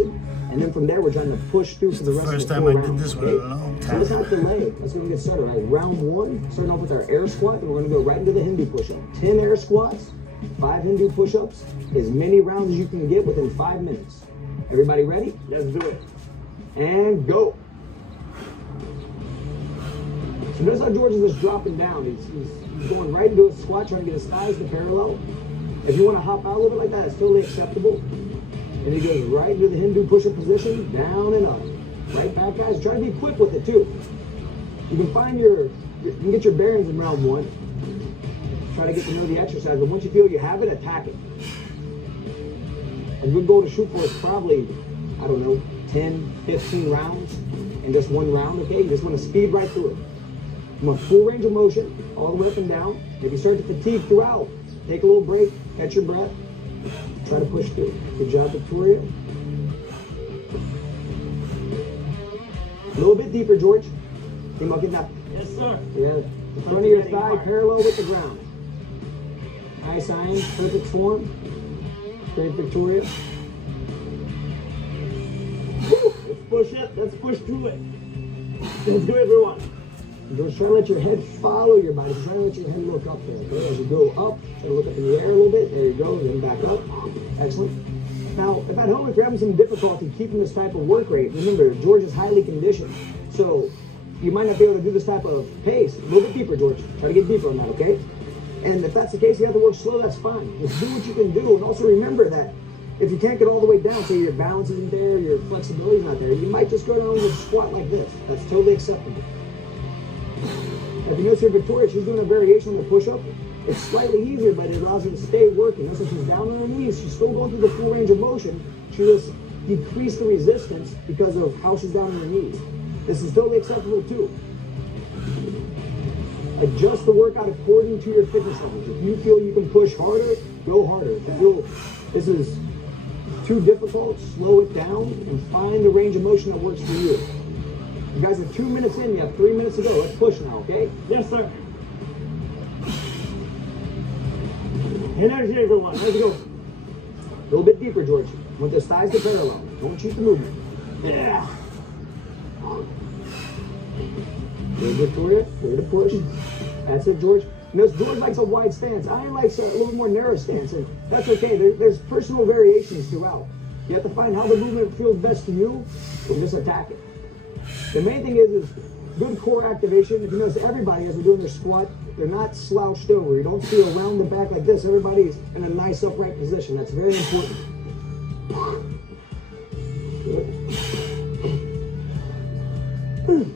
person. And then from there, we're trying to push through for the rest of the First time I did this with a long So time. let's not delay. Let's go get started. Right, round one, starting off with our air squat, and we're going to go right into the Hindu push-up. 10 air squats, 5 Hindu push-ups, as many rounds as you can get within 5 minutes. Everybody ready? Let's do it. And go. So notice how George is just dropping down. He's going right into a squat, trying to get his thighs to parallel. If you want to hop out a little bit like that, it's totally acceptable. And he goes right into the Hindu push-up position, down and up. Right back, guys. Try to be quick with it too. You can find you can get your bearings in round one. Try to get to know the exercise, but once you feel you have it, attack it. A good goal to shoot for is probably, I don't know, 10, 15 rounds in just one round, okay? You just want to speed right through it. You want full range of motion, all the way up and down. If you start to fatigue throughout, take a little break, catch your breath, try to push through. Good job, Victoria. A little bit deeper, George. Think about getting that. Yes, sir. Yeah, the front of your thigh parallel with the ground. Nice iron, perfect form. Great, Victoria. Woo. Let's push it. Let's push through it. Let's do it, everyone. George, try to let your head follow your body. Try to let your head look up there. Okay? As you go up, try to look up in the air a little bit. There you go. Then back up. Excellent. Now, if at home, if you're having some difficulty keeping this type of work rate, remember, George is highly conditioned. So you might not be able to do this type of pace. A little bit deeper, George. Try to get deeper on that, okay? And if that's the case, you have to work slow, that's fine. Just do what you can do. And also remember that if you can't get all the way down, say your balance isn't there, your flexibility is not there, you might just go down and squat like this. That's totally acceptable. If you notice here, Victoria, she's doing a variation on the push-up. It's slightly easier, but it allows her to stay working. Notice she's down on her knees. She's still going through the full range of motion. She just decreased the resistance because of how she's down on her knees. This is totally acceptable too. Adjust the workout according to your fitness levels. If you feel you can push harder, go harder. If you feel this is too difficult, slow it down and find the range of motion that works for you. You guys are 2 minutes in, you have 3 minutes to go. Let's push now, okay? Yes, sir. Energy, everyone. Let's go. A little bit deeper, George. Want the thighs to parallel. Don't cheat the movement. Yeah. Good, Victoria. Good to push. That's it, George. Notice George likes a wide stance. Iron likes a little more narrow stance, and that's okay. There's personal variations throughout. You have to find how the movement feels best to you, and just attack it. The main thing is good core activation. If you notice, everybody, as they're doing their squat, they're not slouched over. You don't see around the back like this. Everybody's in a nice upright position. That's very important. Good.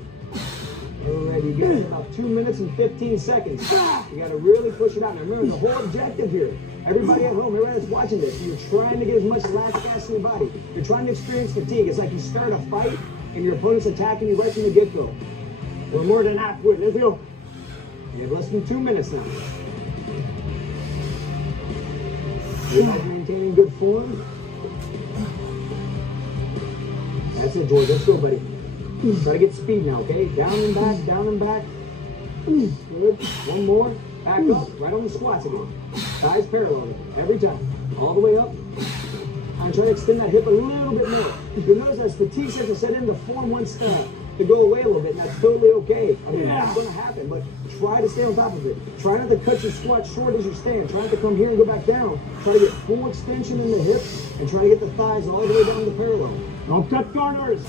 Alright, you got about 2 minutes and 15 seconds. You got to really push it out. Now remember, the whole objective here, everybody at home, everybody that's watching this, you're trying to get as much lactic acid in your body. You're trying to experience fatigue. It's like you start a fight and your opponent's attacking you right from the get-go. We're more than halfway. Let's go. You have less than 2 minutes now. You guys maintaining good form. That's it, George. Let's go, buddy. Try to get speed now, okay? Down and back, down and back. Good. One more. Back up. Right on the squats again. Thighs parallel. Every time. All the way up. And try to extend that hip a little bit more. You'll notice as fatigue starts to set in, the form wants to go away a little bit, and that's totally okay. I mean, that's going to happen, but try to stay on top of it. Try not to cut your squat short as you stand. Try not to come here and go back down. Try to get full extension in the hips, and try to get the thighs all the way down to parallel. Don't cut corners.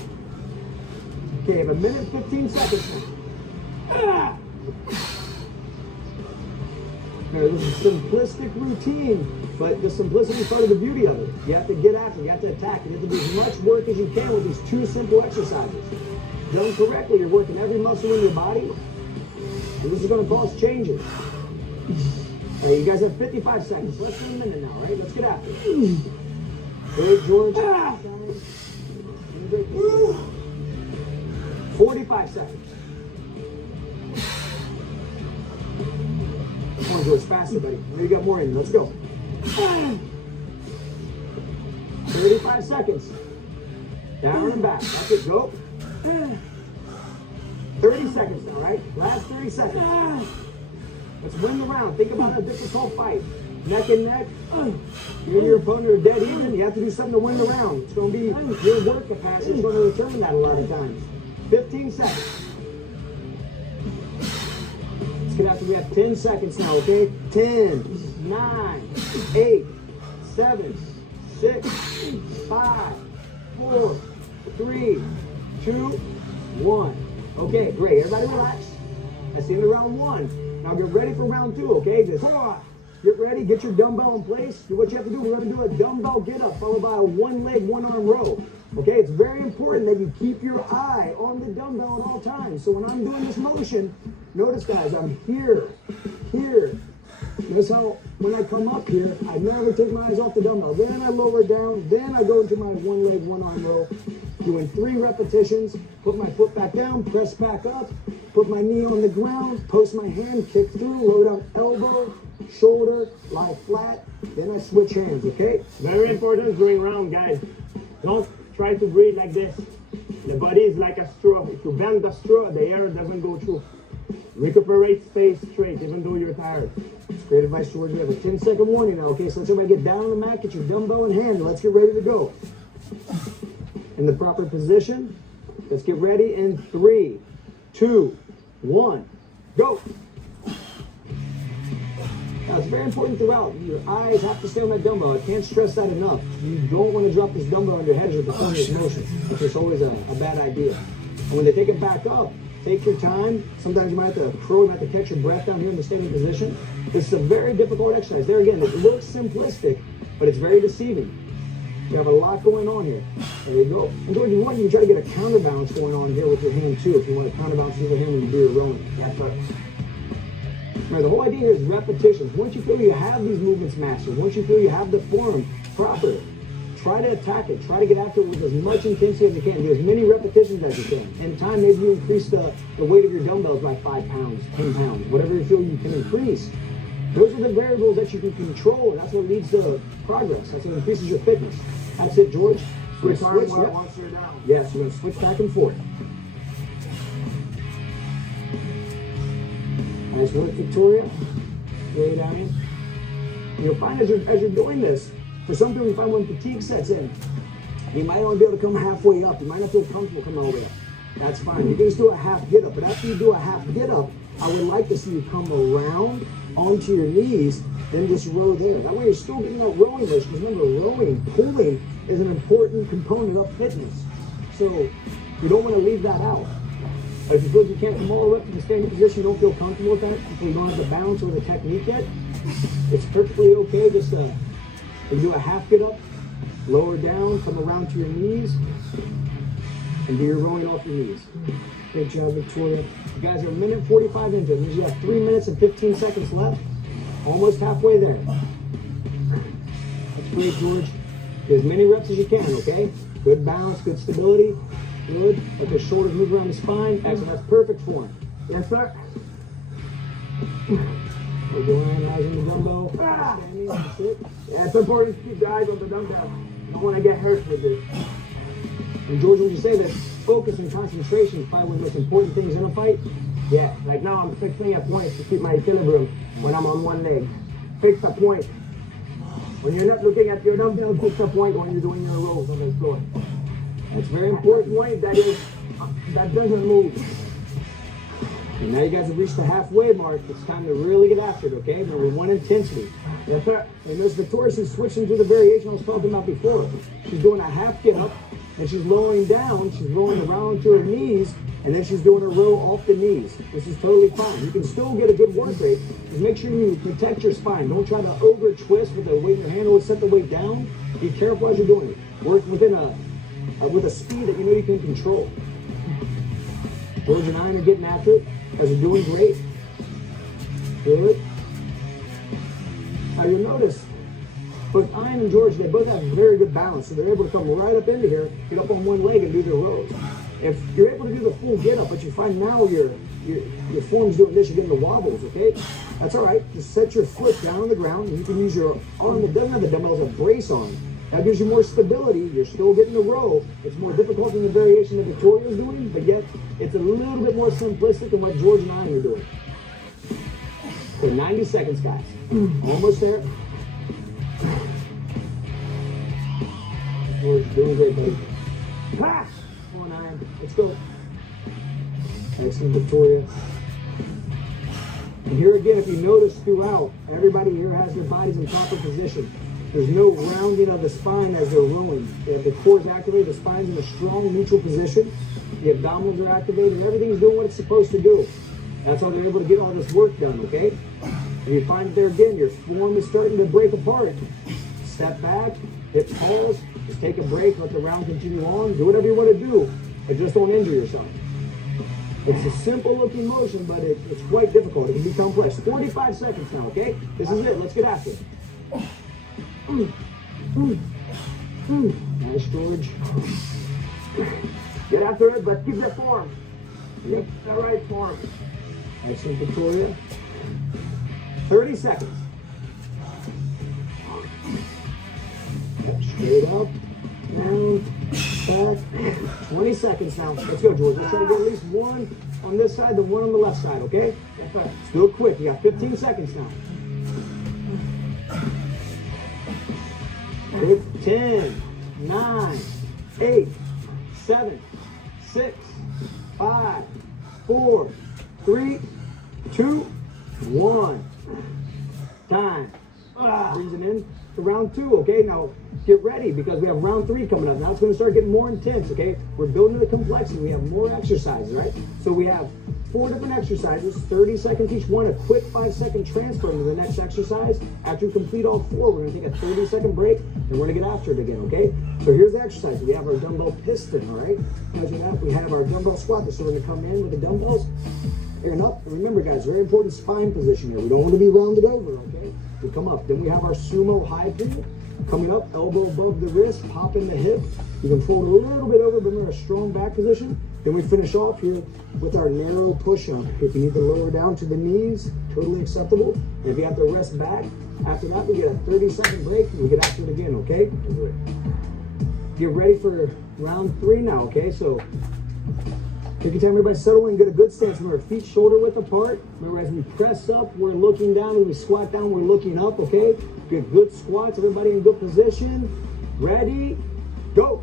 Okay, I have 1 minute 15 seconds. Now, this is a simplistic routine, but the simplicity is part of the beauty of it. You have to get after it, you have to attack it, you have to do as much work as you can with these 2 simple exercises. Done correctly, you're working every muscle in your body, and this is going to cause changes. All right, you guys have 55 seconds, less than a minute now, right? Let's get after it. Great, George. 45 seconds. Come on, George, faster, buddy. Now you got more in you. Let's go. 35 seconds. Down and back. That's it. Go. 30 seconds now, right? Last 30 seconds. Let's win the round. Think about a difficult fight. neck and neck. You and your opponent are dead even. You have to do something to win the round. It's going to be your work capacity. It's going to determine that a lot of times. 15 seconds. Let's get out to, we have 10 seconds now, okay? 10, 9, 8, 7, 6, 5, 4, 3, 2, 1. Okay, great. Everybody relax. That's the end of round 1. Now get ready for round 2, okay? Just get ready, get your dumbbell in place. What you have to do, we're going to do a dumbbell get up followed by a one leg, one arm row. Okay, it's very important that you keep your eye on the dumbbell at all times. So when I'm doing this motion, notice guys, I'm here. Notice how when I come up here, I never take my eyes off the dumbbell. Then I lower it down, then I go into my one leg, one arm row. Doing 3 repetitions, put my foot back down, press back up, put my knee on the ground, post my hand, kick through, load up elbow, shoulder, lie flat, then I switch hands, okay? Very important during round, guys. Don't try to breathe like this. The body is like a straw. If you bend the straw, the air doesn't go through. Recuperate, stay straight, even though you're tired. It's great advice, George. We have a 10-second warning now, okay? So let's everybody get down on the mat, get your dumbbell in hand, let's get ready to go. In the proper position, let's get ready in 3, 2, 1, go. Now it's very important throughout. Your eyes have to stay on that dumbbell. I can't stress that enough. You don't want to drop this dumbbell on your head as you're performing this motion, which is always a bad idea. And when they take it back up, take your time. Sometimes you might have to crow, you might have to catch your breath down here in the standing position. This is a very difficult exercise. There again, it looks simplistic, but it's very deceiving. You have a lot going on here. There you go. And George, you want to try to get a counterbalance going on here with your hand too. If you want to counterbalance with your hand when you do your rowing. That's right. Now the whole idea here is repetitions. Once you feel you have these movements mastered, once you feel you have the form proper, try to attack it. Try to get after it with as much intensity as you can. Do as many repetitions as you can. In time, maybe you increase the weight of your dumbbells by 5 pounds, 10 pounds, whatever you feel you can increase. Those are the variables that you can control, and that's what leads to progress. That's what increases your fitness. That's it, George. Switch Switch, arm once you're down. Yes, you're going to switch back and forth. Nice work, Victoria. Way down in. You'll find as you're doing this, for some people, you find when fatigue sets in, you might only be able to come halfway up. You might not feel comfortable coming all the way up. That's fine. You can just do a half get up. But after you do a half get up, I would like to see you come around onto your knees, then just row there. That way you're still getting that rowing motion. Because remember, rowing, pulling is an important component of fitness. So you don't want to leave that out. But if you feel like you can't come all the way up to the standing position, you don't feel comfortable with that, if you don't have the balance or the technique yet, it's perfectly okay just to do a half get up, lower down, come around to your knees, and do your rowing off your knees. Great job, Victoria. You guys are 1:45 into it. You have 3 minutes and 15 seconds left. Almost halfway there. That's great, George. Do as many reps as you can, okay? Good balance, good stability. Good. Let the shoulders move around the spine. Excellent. That's perfect form. Yes, sir. We're doing eyes on the dumbbell. Standing. That's it. Yeah, it's important to keep the eyes on the dumbbell. You don't want to get hurt with this. And George, would you say that focus and concentration is probably one of the most important things in a fight? Yeah, like now I'm fixing a point to keep my equilibrium when I'm on one leg. Fix a point. When you're not looking at your dumbbell, fix a point when you're doing your rows on the floor. That's very important. Point that doesn't move. And now you guys have reached the halfway mark. It's time to really get after it, okay? Remember, one intensity. Yes, sir. And Ms. Victoria is switching to the variation I was talking about before. She's doing a half get up, and she's lowering down. She's rolling around to her knees, and then she's doing a row off the knees. This is totally fine. You can still get a good work rate. Just make sure you protect your spine. Don't try to over twist with the weight in your hand. Always set the weight down. Be careful as you're doing it. Work within with a speed that you know you can control. George and I are getting after it. You guys are doing great. Good. Now you'll notice both Ian and George, they both have very good balance, so they're able to come right up into here, get up on one leg and do their rows. If you're able to do the full get up, but you find now your form's doing this, you're getting the wobbles, okay? That's all right. Just set your foot down on the ground, and you can use your arm that doesn't have the dumbbell as a brace on. That gives you more stability. You're still getting the row. It's more difficult than the variation that Victoria's doing, but yet it's a little bit more simplistic than what George and I are doing. So 90 seconds, guys. Almost there. George, doing great, buddy. Ha! Come on, Iron. Let's go. Excellent, Victoria. And here again, if you notice throughout, everybody here has their bodies in proper position. There's no rounding of the spine as they're rowing. The core is activated, the spine's in a strong neutral position. The abdominals are activated, everything's doing what it's supposed to do. That's how they're able to get all this work done, okay? And you find there again, your form is starting to break apart. Step back, hit pause, just take a break, let the round continue on, do whatever you want to do, but just don't injure yourself. It's a simple looking motion, but it's quite difficult. It can be complex. 45 seconds now, okay? This is it. Let's get after it. Nice, George. Get after it, but keep that form. Keep the right form. Excellent, Victoria. 30 seconds. Straight up, down, back. 20 seconds now. Let's go, George. Let's try to get at least one on this side, then one on the left side, okay? Let's do it quick. You got 15 seconds now. 10, 9, 8, 7, 6, 5, 4, 3, 2, 1. Time. Breathing in to round 2, okay? Now, get ready because we have round 3 coming up. Now it's going to start getting more intense, okay? We're building the complexity. We have more exercises, right? So we have 4 different exercises, 30 seconds each one, a quick 5-second transfer into the next exercise. After we complete all 4, we're going to take a 30-second break, and we're going to get after it again, okay? So here's the exercise. We have our dumbbell piston, all right? Measure that. We have our dumbbell squat. So we're going to come in with the dumbbells and up. And remember, guys, very important spine position here. We don't want to be rounded over, okay? We come up. Then we have our sumo high pull. Coming up, elbow above the wrist, pop in the hip. You can fold a little bit over, but we're in a strong back position. Then we finish off here with our narrow push-up. If you need to lower down to the knees, totally acceptable. And if you have to rest back, after that, we get a 30-second break, and we get after it again, okay? Get ready for round 3 now, okay? So take your time, everybody settle in, get a good stance. Remember, feet shoulder width apart. Remember, as we press up, we're looking down. When we squat down, we're looking up, okay? Get good squats, everybody in good position. Ready, go.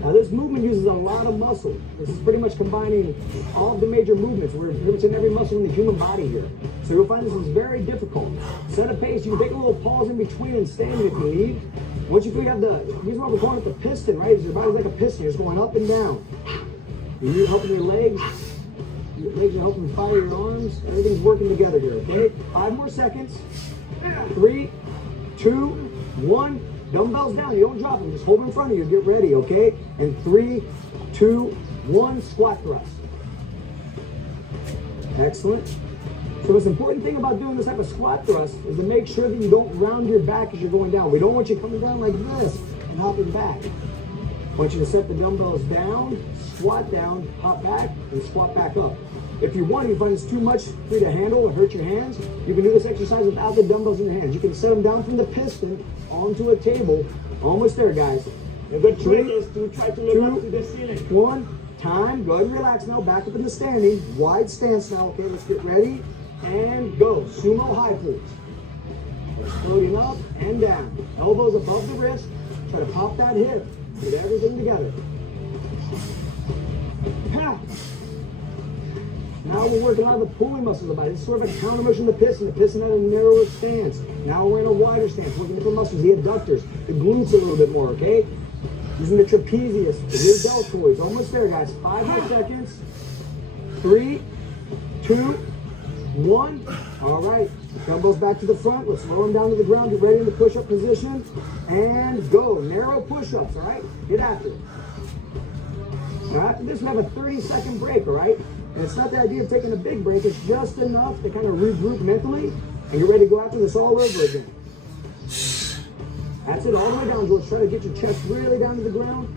Now this movement uses a lot of muscle. This is pretty much combining all of the major movements. We're pretty much in every muscle in the human body here. So you'll find this is very difficult. Set a pace. You can take a little pause in between and stand if you need. Once you feel you have here's what we're calling it, the piston, right? Your body's like a piston. You're just going up and down. You need help in your legs. Your legs are helping fire your arms. Everything's working together here, okay? 5 more seconds. 3, 2, 1. Dumbbells down. You don't drop them. Just hold them in front of you. Get ready, okay? And 3, 2, 1. Squat thrust. Excellent. So the most important thing about doing this type of squat thrust is to make sure that you don't round your back as you're going down. We don't want you coming down like this and hopping back. I want you to set the dumbbells down, squat down, hop back, and squat back up. If you want, you find it's too much for you to handle or hurt your hands, you can do this exercise without the dumbbells in your hands. You can set them down from the piston onto a table. Almost there, guys. A good trick is to try to look up to the ceiling. 1, time. Go ahead and relax now. Back up in the standing. Wide stance now. Okay, let's get ready. And go. Sumo high pulls. Floating up and down. Elbows above the wrist. Try to pop that hip. Get everything together. Ha! Now we're working on the pulling muscles of the body. It's sort of a counter motion to the piston. The piston had a narrower stance. Now we're in a wider stance, working different muscles, the adductors, the glutes a little bit more, okay? Using the trapezius, the deltoids. Almost there, guys. 5 more seconds. 3, 2, 1. All right. Dumbbells back to the front. Let's lower them down to the ground. Get ready in the push-up position. And go. Narrow push-ups, all right? Get after it. Now after this, we have a 30-second break, all right? And it's not the idea of taking a big break. It's just enough to kind of regroup mentally, and you're ready to go after this all over again. That's it, all the way down, George. Try to get your chest really down to the ground.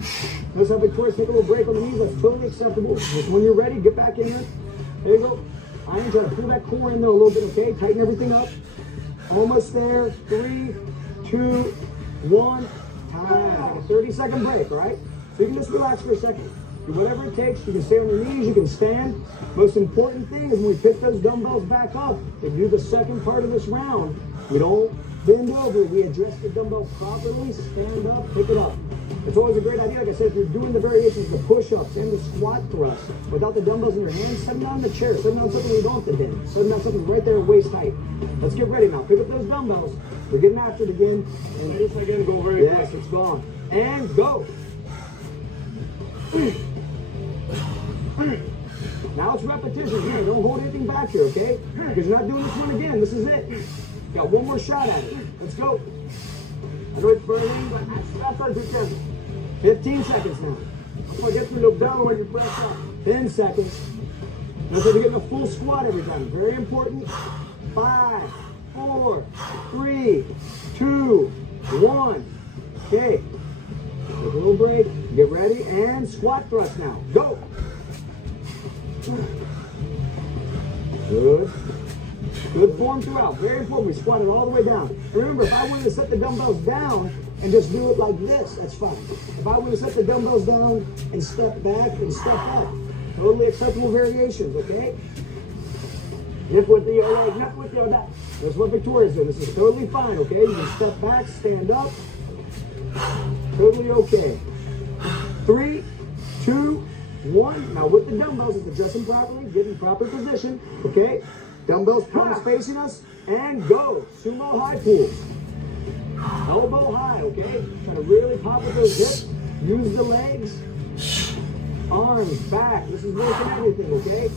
Notice how Victoria's take a little break on the knees. That's totally acceptable. Just when you're ready, get back in there. There you go. Iron, try to pull that core in there a little bit, okay? Tighten everything up. Almost there. 3, 2, 1. Time. A 30-second break, all right? So you can just relax for a second. Do whatever it takes. You can stay on your knees, you can stand. Most important thing is when we pick those dumbbells back up, if you do the second part of this round, we don't Bend over. We address the dumbbell properly. Stand up. Pick it up. It's always a great idea, like I said, if you're doing the variations, the push-ups and the squat thrusts, without the dumbbells in your hands, set them down in the chair. Set them down something you don't have to bend. Set them down something right there, waist height. Let's get ready now. Pick up those dumbbells. We're getting after it again. And this again, go very quick. Yes, it's gone. And go. Now it's repetitions here. Don't hold anything back here, okay? Because you're not doing this one again. This is it. Got one more shot at it. Let's go. I know it's burning, but that's what you can. 15 seconds now. Don't forget to look down when you press up. 10 seconds. Looks like we're getting a full squat every time. Very important. 5, 4, 3, 2, 1. Okay. Take a little break. Get ready and squat thrust now. Go. Good. Good form throughout. Very important. We squat it all the way down. Remember, if I wanted to set the dumbbells down and just do it like this, that's fine. If I want to set the dumbbells down and step back and step up, totally acceptable variations, okay? Lift with your leg, not with your back. That's what Victoria's doing. This is totally fine, okay? You can step back, stand up. Totally okay. 3, 2, 1. Now with the dumbbells, it's adjusting properly, get in proper position, okay? Dumbbells palms facing us, and go. Sumo high pulls. Elbow high, okay? Try to really pop with those hips. Use the legs. Arms, back. This is working everything, okay?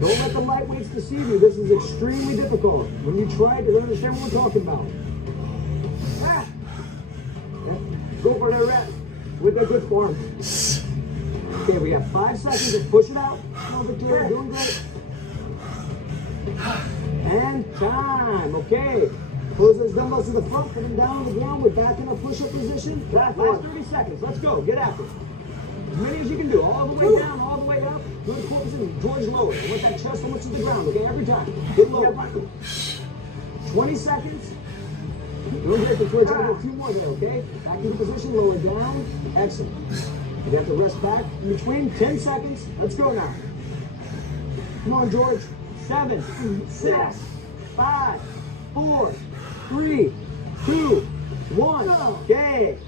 Don't let the light weights deceive you. This is extremely difficult. When you try it, you'll understand what we're talking about. Ah. Go for the rest with a good form. Okay, we have 5 seconds to push it out. Come on, Victoria, doing great. And time, okay. Close those dumbbells to the front, put them down on the ground. We're back in a push-up position. Last 30 seconds, let's go, get after it. As many as you can do, all the way down, all the way up. Good core position, George lower. I want that chest almost to the ground, okay, every time. Get lower. 20 seconds. Doing great, Victoria, try to go a few more there, okay? Back into position, lower down, excellent. You have to rest back in between, 10 seconds. Let's go now. Come on, George. 7, 6, 5, 4, 3, 2, 1. Okay.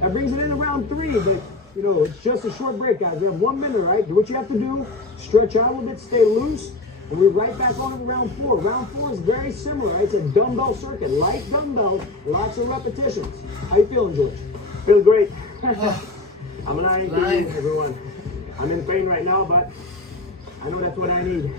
That brings it in around 3, but you know, it's just a short break, guys. We have 1 minute, right? Do what you have to do. Stretch out a little bit, stay loose, and we're right back on it in round 4. Round 4 is very similar, right? It's a dumbbell circuit. Light dumbbells, lots of repetitions. How you feeling, George? Feel great. I'm lying to you, everyone. I'm in pain right now, but I know that's what I need.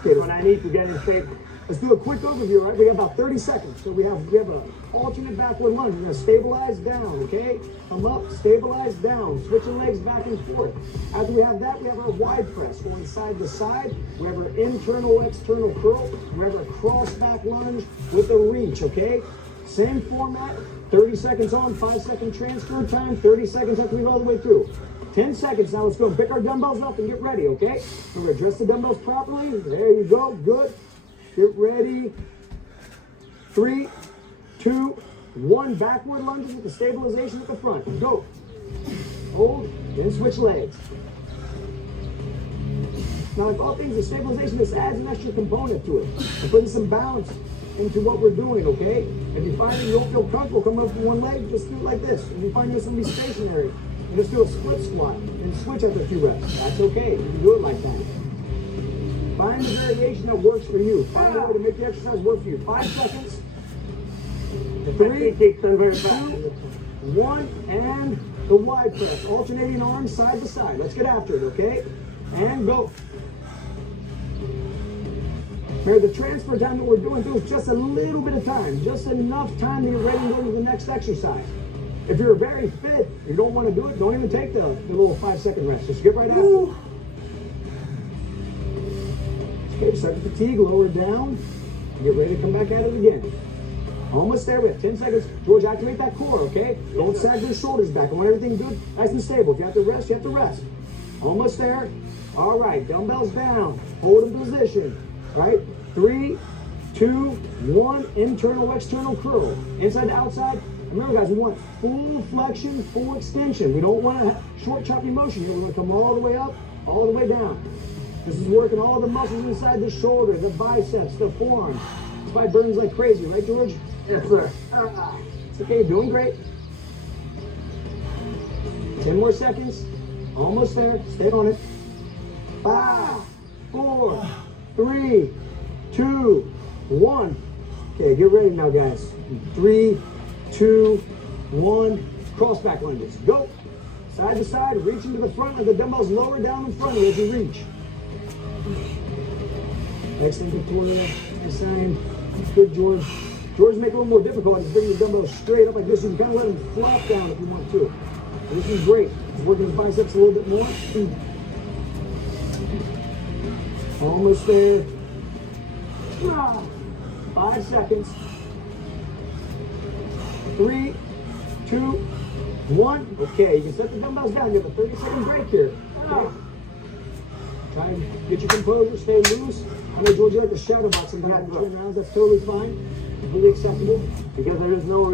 Okay, what I need to get in shape. Let's do a quick overview, right? We have about 30 seconds. So we have an alternate backward lunge. We're gonna stabilize down, okay? Come up, stabilize down. Switching legs back and forth. After we have that, we have our wide press going side to side. We have our internal, external curl. We have our cross back lunge with a reach, okay? Same format, 30 seconds on, 5-second transfer time, 30 seconds after we go all the way through. 10 seconds now, let's go pick our dumbbells up and get ready, okay? We're gonna adjust the dumbbells properly. There you go, good. Get ready. 3, 2, 1. Backward lunges with the stabilization at the front. Go. Hold, then switch legs. Now, like all things, the stabilization, this adds an extra component to it. And putting some balance into what we're doing, okay? If you find that you don't feel comfortable coming up with one leg, just do it like this. If you find this to be stationary, and just do a split squat and switch after a few reps. That's okay. You can do it like that. Find the variation that works for you. Find a way to make the exercise work for you. 5 seconds. 3, 2, 1, and the wide press. Alternating arms side to side. Let's get after it, okay? And go. Remember, the transfer time that we're doing through is just a little bit of time. Just enough time to get ready to go to the next exercise. If you're very fit, you don't want to do it, don't even take the little 5-second rest. Just get right after it. Okay, start to fatigue, lower down. Get ready to come back at it again. Almost there, we have 10 seconds. George, activate that core, okay? Don't sag those shoulders back. I want everything good, nice and stable. If you have to rest, you have to rest. Almost there. All right, dumbbells down. Hold in position. All right, 3, 2, 1. Internal, external curl. Inside to outside. Remember, guys, we want full flexion, full extension. We don't want a short, choppy motion here. We want to come all the way up, all the way down. This is working all the muscles inside the shoulder, the biceps, the forearm. This fight burns like crazy, right, George? Yes, sir. It's okay, you're doing great. 10 more seconds. Almost there. Stay on it. 5, 4, 3, 2, 1. Okay, get ready now, guys. 3, 2, 1. Cross back lunges. Go. Side to side, reaching to the front of the dumbbells lower down in front of you as you reach. Excellent, Victoria. Nice sign. Good, George. George, make it a little more difficult. He's bringing the dumbbells straight up like this. You can kind of let them flop down if you want to. But this is great. He's working his biceps a little bit more. Almost there. 5 seconds. 3, 2, 1. Okay, you can set the dumbbells down. You have a 30-second break here. Okay. Try and get your composure, stay loose. I know, George, you like to shadow box sometimes between rounds. That's totally fine. Completely acceptable. Because there is no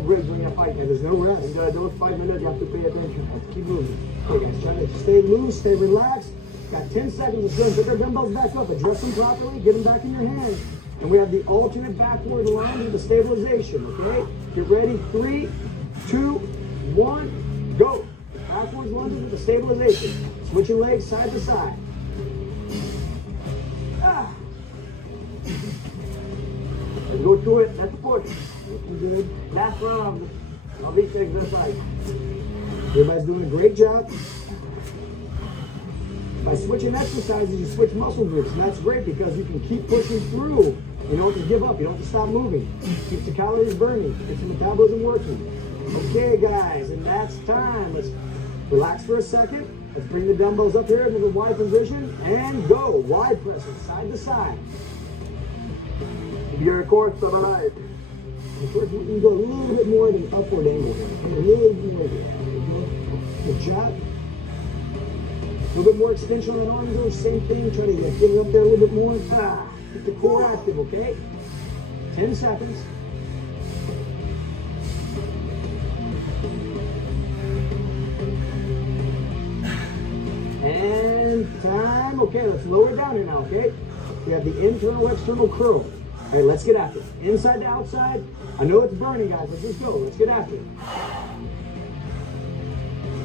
break during a fight. Yeah, there's no rest. And those 5 minutes, you have to pay attention. Keep moving. Okay, guys, try to stay loose, stay relaxed. Got 10 seconds. Let's go and pick our dumbbells back up. Address them properly. Get them back in your hand. And we have the alternate backward lunge with the stabilization, okay? Get ready. 3, 2, 1, go. Backwards lunges with the stabilization. Switching legs side to side. Let's go through it. Let's push. Looking good. Last round of each exercise. Everybody's doing a great job. By switching exercises, you switch muscle groups, and that's great because you can keep pushing through. You don't have to give up. You don't have to stop moving. Keeps the calories burning. Keeps the metabolism working. Okay, guys, and that's time. Let's relax for a second. Let's bring the dumbbells up here into the Y position and go. Y presses side to side. Your core stabilized. Of course, you can go a little bit more at an upward angle here. A little bit more. Good job. A little bit more extension on that arm, George. Same thing. Try to get it up there a little bit more. Keep the core active, okay? 10 seconds. And time. Okay, let's lower it down here now, okay? We have the internal, external curl. All right, let's get after it. Inside to outside. I know it's burning, guys. Let's just go. Let's get after it.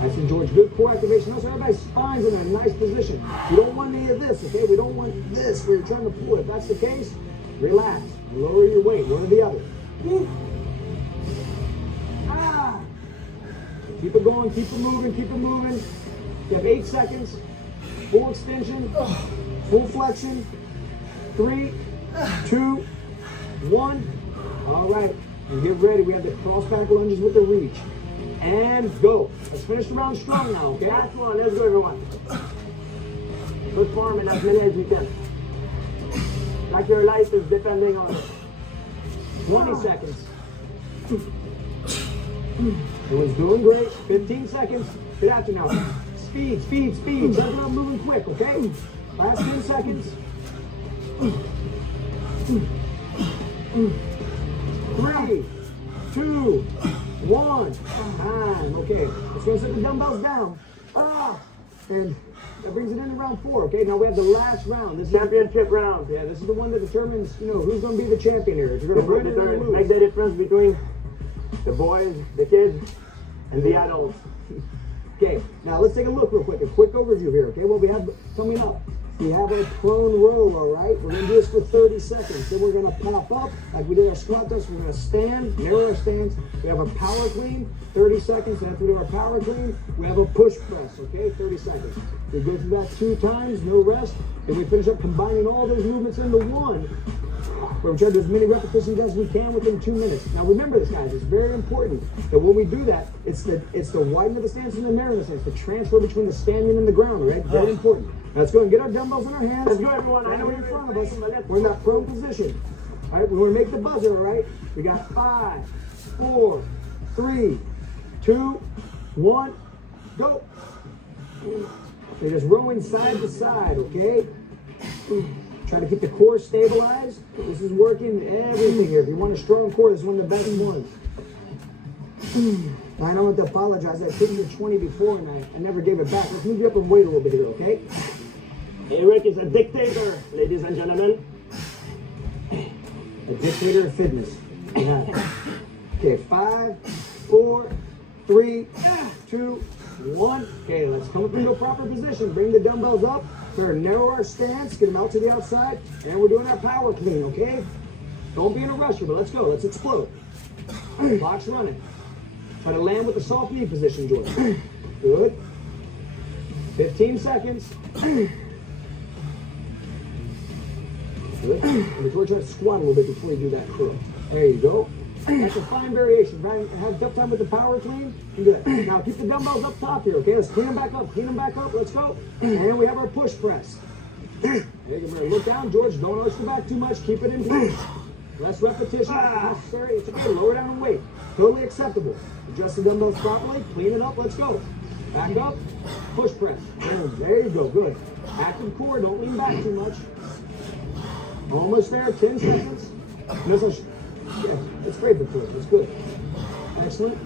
Nice and George, good core activation. Also, everybody's spine's in a nice position. You don't want any of this, okay? We don't want this where you're trying to pull. If that's the case, relax. Lower your weight, one or the other. Keep it going, keep it moving, keep it moving. You have 8 seconds. Full extension, full flexion. 3, 2, 1. All right, and get ready. We have the cross back lunges with the reach. And go. Let's finish the round strong now, okay? Last one. Let's go, everyone. Good form and as many as you can. Like your life is depending on it. 20 seconds. It was doing great. 15 seconds. Get after now. Speed, speed, speed. Try to moving quick, okay? Last 10 seconds. 3, 2, 1. Time. Okay. Let's go set the dumbbells down. And that brings it into round 4. Okay. Now we have the last round. This is Championship round. Yeah, this is the one that determines, who's going to be the champion here. If you're going to win or lose. Make the difference between the boys, the kids, and the adults. Okay, now let's take a look real quick. A quick overview here, okay? What we have coming up. We have a prone row, all right? We're going to do this for 30 seconds. Then we're going to pop up like we did our squat test. We're going to stand, narrow our stance. We have a power clean, 30 seconds. And after we do our power clean, we have a push press, okay? 30 seconds. We go through that 2 times, no rest. Then we finish up combining all those movements into one. Where we try to do as many repetitions as we can within 2 minutes. Now remember this, guys, it's very important that when we do that, it's the widen of the stance and the narrow of the stance, the transfer between the standing and the ground, right? Very important. Now let's go and get our dumbbells in our hands. Let's go, everyone. I know Right you're in front of us. We're in that prone position. All right, we want to make the buzzer, all right? We got 5, 4, 3, 2, 1, go. You're just rowing side to side, okay? Try to keep the core stabilized. This is working everything here. If you want a strong core, this is one of the best ones. I don't have to apologize. I took you to 20 before and I never gave it back. Let's move you up and weight a little bit here, okay? Eric is a dictator, ladies and gentlemen. The dictator of fitness. Yeah. Okay, 5, 4, 3, 2, 1. Okay, let's come up into a proper position. Bring the dumbbells up. We're gonna narrow our stance, get them out to the outside, and we're doing our power clean, okay? Don't be in a rush here, but let's go. Let's explode. Clock's running. Try to land with the soft knee position, George. Good. 15 seconds. Good. And George, try to squat a little bit before you do that curl. There you go. That's a fine variation. Have a tough time with the power clean. You do that. Now keep the dumbbells up top here, okay? Let's clean them back up. Clean them back up. Let's go. And we have our push press. There you go. Look down, George. Don't arch the back too much. Keep it in place. Less repetition if necessary. It's okay. Lower down and weight. Totally acceptable. Adjust the dumbbells properly. Clean it up. Let's go. Back up. Push press. Boom. There you go. Good. Active core. Don't lean back too much. Almost there. 10 seconds. Yeah, that's great, Victoria. That's good. Excellent.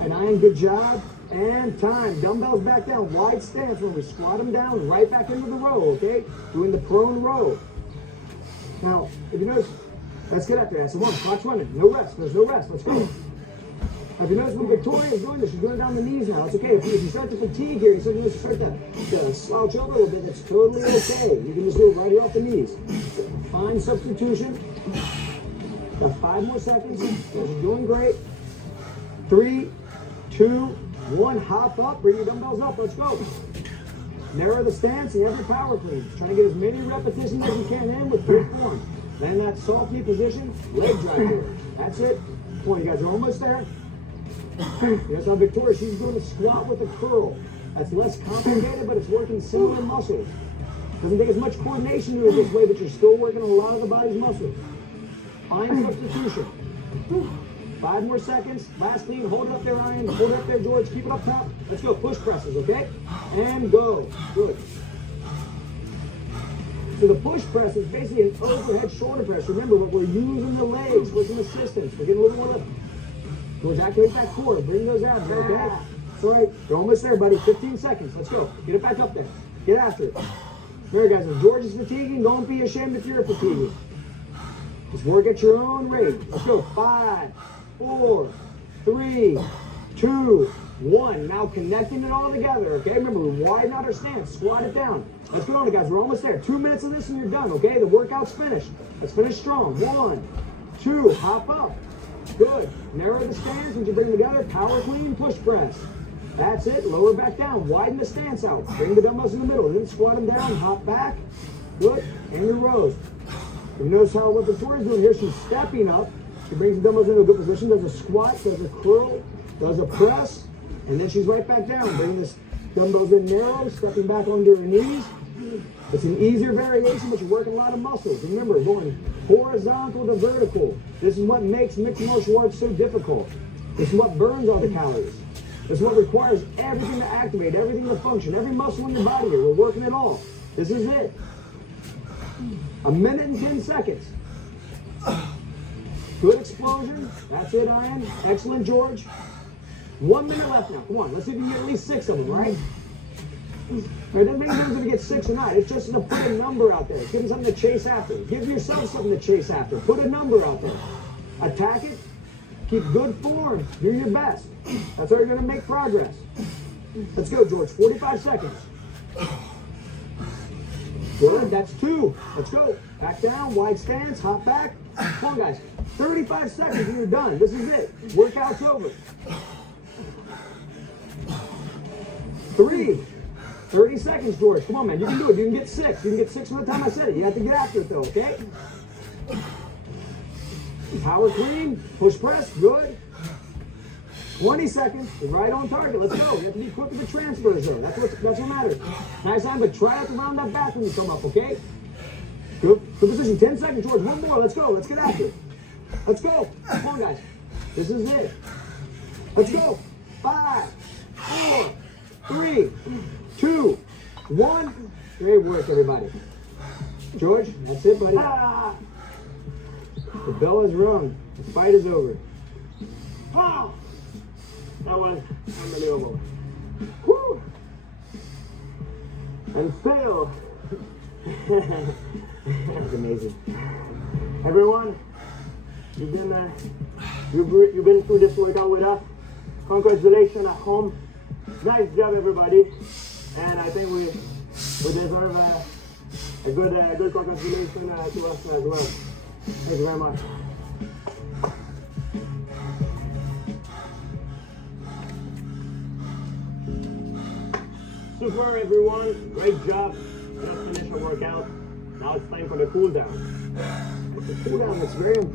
And Ian, good job. And time. Dumbbells back down. Wide stance when we squat them down right back into the row, okay? Doing the prone row. Now, if you notice, let's get up there. That's the one. Clock's running. No rest. There's no rest. Let's go. Now, if you notice when Victoria is doing this, she's going down the knees now. It's okay. If you start to fatigue here, you start to slouch over a little bit, it's totally okay. You can just do it right here off the knees. Fine substitution. Got 5 more seconds. You're doing great. 3, 2, 1. Hop up. Bring your dumbbells up. Let's go. Narrow the stance and you have your power clean. Try to get as many repetitions as you can in with good form. Then that soft knee position, leg drive here. That's it. Come on, you guys are almost there. Here's how Victoria, she's doing a squat with a curl. That's less complicated, but it's working similar muscles. Doesn't take as much coordination to do it this way, but you're still working a lot of the body's muscles. Fine substitution. 5 more seconds. Last clean. Hold it up there, Ryan. Hold it up there, George. Keep it up top. Let's go. Push presses, okay? And go. Good. So the push press is basically an overhead shoulder press. Remember, we're using the legs for some assistance. We're getting a little more lift. George, activate that core. Bring those abs, okay? It's all right. You're almost there, buddy. 15 seconds. Let's go. Get it back up there. Get after it. There, guys. If George is fatiguing, don't be ashamed if you're fatiguing. Just work at your own rate. Let's go. 5, 4, 3, 2, 1. Now connecting it all together, okay? Remember, we widen out our stance. Squat it down. Let's go on, guys. We're almost there. 2 minutes of this and you're done, okay? The workout's finished. Let's finish strong. 1, 2. Hop up. Good. Narrow the stance. Once you bring them together, power clean, push press. That's it. Lower back down. Widen the stance out. Bring the dumbbells in the middle. Then squat them down. Hop back. Good. And your rows. You notice how what Victoria's doing here, she's stepping up. She brings the dumbbells into a good position, does a squat, does a curl, does a press, and then she's right back down. Bringing the dumbbells in narrow, stepping back onto her knees. It's an easier variation, but you're working a lot of muscles. Remember, going horizontal to vertical. This is what makes mixed martial arts so difficult. This is what burns all the calories. This is what requires everything to activate, everything to function, every muscle in your body here. We're working it all. This is it. 1 minute and 10 seconds. Good explosion. That's it, Ian. Excellent, George. 1 minute left now. Come on, let's see if you can get at least 6 of them, right? It doesn't make a difference if you get 6 or not. It's just to put a number out there. Give them something to chase after. Give yourself something to chase after. Put a number out there. Attack it. Keep good form. Do your best. That's how you're going to make progress. Let's go, George. 45 seconds. Good. That's 2. Let's go. Back down. Wide stance. Hop back. Come on, guys. 35 seconds and you're done. This is it. Workout's over. 3. 30 seconds, George. Come on, man. You can do it. You can get 6. You can get 6 from the time I said it. You have to get after it, though, okay? Power clean. Push press. Good. 20 seconds. You're right on target. Let's go. You have to be quick with the transfers, though. That's what matters. Nice time, but try not to round that back when you come up, okay? Good position. 10 seconds, George. 1 more. Let's go. Let's get after it. Let's go. Come on, guys. This is it. Let's go. 5, 4, 3, 2, 1. Great work, everybody. George, that's it, buddy. The bell is rung. The fight is over. Oh, that was unbelievable. Woo. And fail. That's amazing. Everyone, You've been through this workout with us. Congratulations at home. Nice job, everybody. And I think we deserve a good congratulations to us as well. Thank you very much. Super, everyone. Great job. Just finished the workout. Now it's time for the cool down. The cool down is very important.